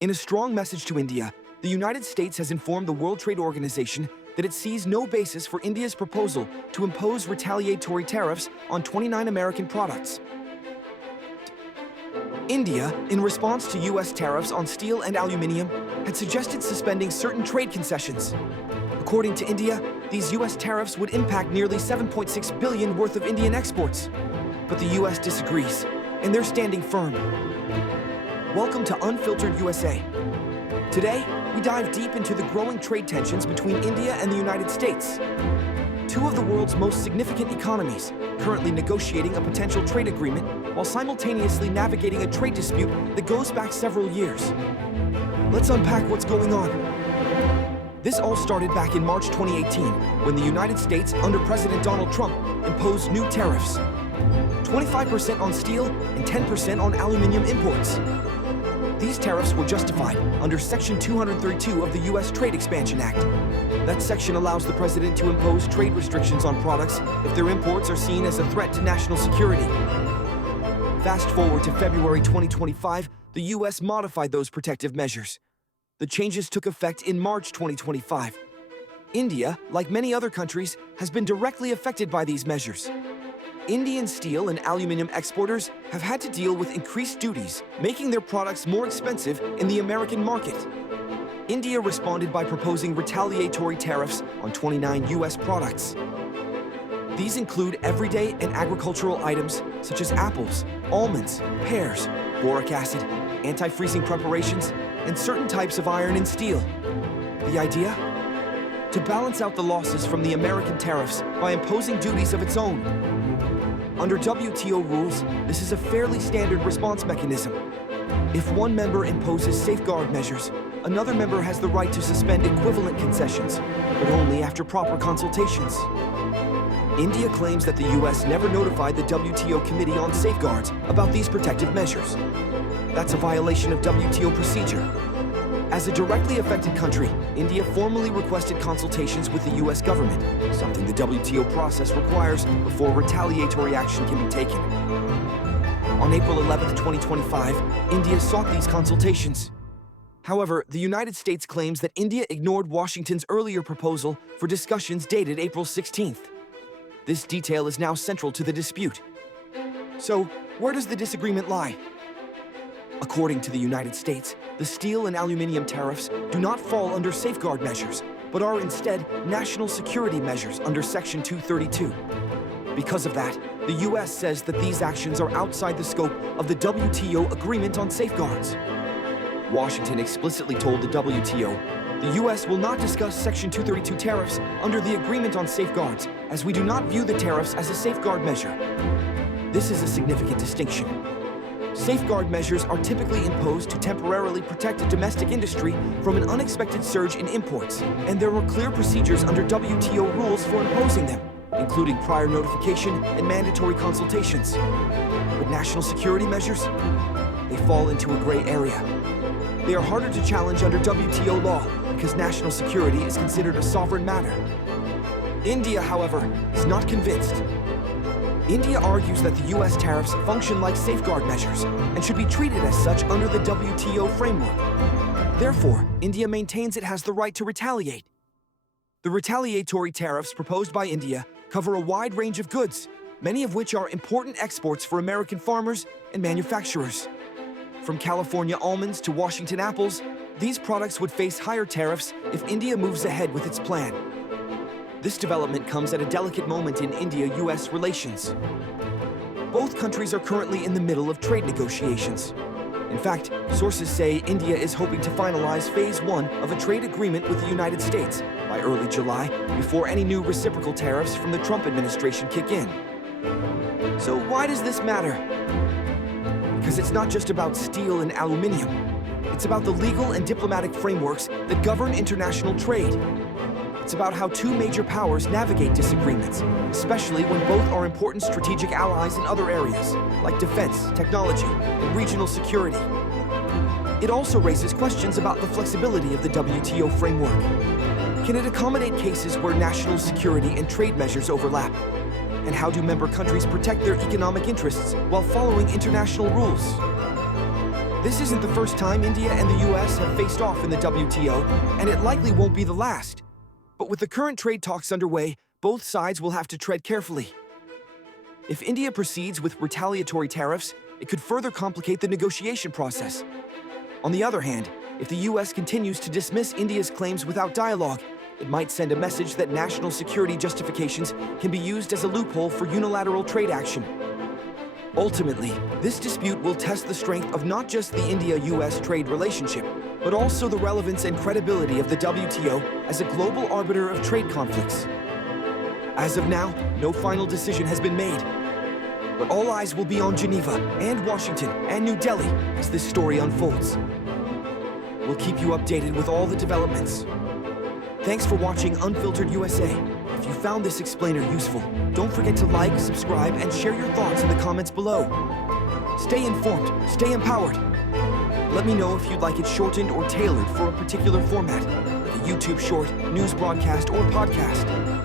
In a strong message to India, the United States has informed the World Trade Organization that it sees no basis for India's proposal to impose retaliatory tariffs on 29 American products. India, in response to U.S. tariffs on steel and aluminium, had suggested suspending certain trade concessions. According to India, these U.S. tariffs would impact nearly $7.6 billion worth of Indian exports. But the U.S. disagrees, and they're standing firm. Welcome to Unfiltered USA. Today, we dive deep into the growing trade tensions between India and the United States. Two of the world's most significant economies, currently negotiating a potential trade agreement while simultaneously navigating a trade dispute that goes back several years. Let's unpack what's going on. This all started back in March 2018, when the United States, under President Donald Trump, imposed new tariffs. 25% on steel and 10% on aluminum imports. These tariffs were justified under Section 232 of the U.S. Trade Expansion Act. That section allows the president to impose trade restrictions on products if their imports are seen as a threat to national security. Fast forward to February 2025, the U.S. modified those protective measures. The changes took effect in March 2025. India, like many other countries, has been directly affected by these measures. Indian steel and aluminum exporters have had to deal with increased duties, making their products more expensive in the American market. India responded by proposing retaliatory tariffs on 29 U.S. products. These include everyday and agricultural items such as apples, almonds, pears, boric acid, anti-freezing preparations, and certain types of iron and steel. The idea? To balance out the losses from the American tariffs by imposing duties of its own. Under WTO rules, this is a fairly standard response mechanism. If one member imposes safeguard measures, another member has the right to suspend equivalent concessions, but only after proper consultations. India claims that the U.S. never notified the WTO Committee on Safeguards about these protective measures. That's a violation of WTO procedure. As a directly affected country, India formally requested consultations with the U.S. government, something the WTO process requires before retaliatory action can be taken. On April 11, 2025, India sought these consultations. However, the United States claims that India ignored Washington's earlier proposal for discussions dated April 16th. This detail is now central to the dispute. So, where does the disagreement lie? According to the United States, the steel and aluminum tariffs do not fall under safeguard measures, but are instead national security measures under Section 232. Because of that, the U.S. says that these actions are outside the scope of the WTO Agreement on Safeguards. Washington explicitly told the WTO, the U.S. will not discuss Section 232 tariffs under the Agreement on Safeguards, as we do not view the tariffs as a safeguard measure. This is a significant distinction. Safeguard measures are typically imposed to temporarily protect a domestic industry from an unexpected surge in imports, and there are clear procedures under WTO rules for imposing them, including prior notification and mandatory consultations. But national security measures? They fall into a gray area. They are harder to challenge under WTO law because national security is considered a sovereign matter. India, however, is not convinced. India argues that the U.S. tariffs function like safeguard measures and should be treated as such under the WTO framework. Therefore, India maintains it has the right to retaliate. The retaliatory tariffs proposed by India cover a wide range of goods, many of which are important exports for American farmers and manufacturers. From California almonds to Washington apples, these products would face higher tariffs if India moves ahead with its plan. This development comes at a delicate moment in India-U.S. relations. Both countries are currently in the middle of trade negotiations. In fact, sources say India is hoping to finalize Phase 1 of a trade agreement with the United States by early July, before any new reciprocal tariffs from the Trump administration kick in. So why does this matter? Because it's not just about steel and aluminum. It's about the legal and diplomatic frameworks that govern international trade. It's about how two major powers navigate disagreements, especially when both are important strategic allies in other areas, like defense, technology, and regional security. It also raises questions about the flexibility of the WTO framework. Can it accommodate cases where national security and trade measures overlap? And how do member countries protect their economic interests while following international rules? This isn't the first time India and the US have faced off in the WTO, and it likely won't be the last. But with the current trade talks underway, both sides will have to tread carefully. If India proceeds with retaliatory tariffs, it could further complicate the negotiation process. On the other hand, if the US continues to dismiss India's claims without dialogue, it might send a message that national security justifications can be used as a loophole for unilateral trade action. Ultimately, this dispute will test the strength of not just the India-US trade relationship, but also the relevance and credibility of the WTO as a global arbiter of trade conflicts. As of now, no final decision has been made, but all eyes will be on Geneva and Washington and New Delhi as this story unfolds. We'll keep you updated with all the developments. Thanks for watching Unfiltered USA. If you found this explainer useful, don't forget to like, subscribe, and share your thoughts in the comments below. Stay informed, stay empowered. Let me know if you'd like it shortened or tailored for a particular format, like a YouTube short, news broadcast, or podcast.